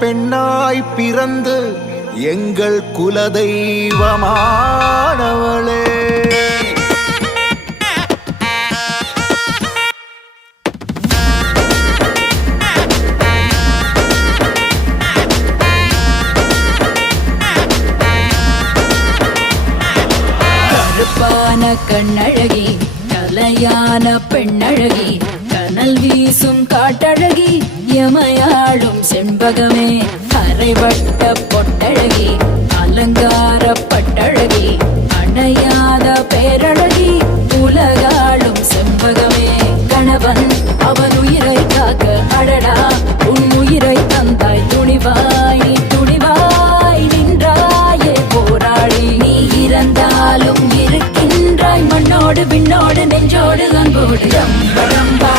பெண்ணாய் பிறந்து எங்கள் குலதெய்வமானவளே. கருப்பான கண்ணழகி, கலையான பெண்ணழகி, கனல் வீசும் காட்டழகி, யமையாளும் செண்பகமே, அரைவட்ட பொட்டழகி, அலங்கார பட்டழகி, அணையாத பேரழகி, உலகாளும் செண்பகமே. கணவன் அவன் உயிரை காக்க அடடா உன் உயிரை தந்தாய், துணிவாய் துணிவாய் நின்றாயே போராளி. நீ இறந்தாலும் இருக்கின்றாய் மண்ணோடு விண்ணோடு நெஞ்சோடு அன்போடு. ரம்பா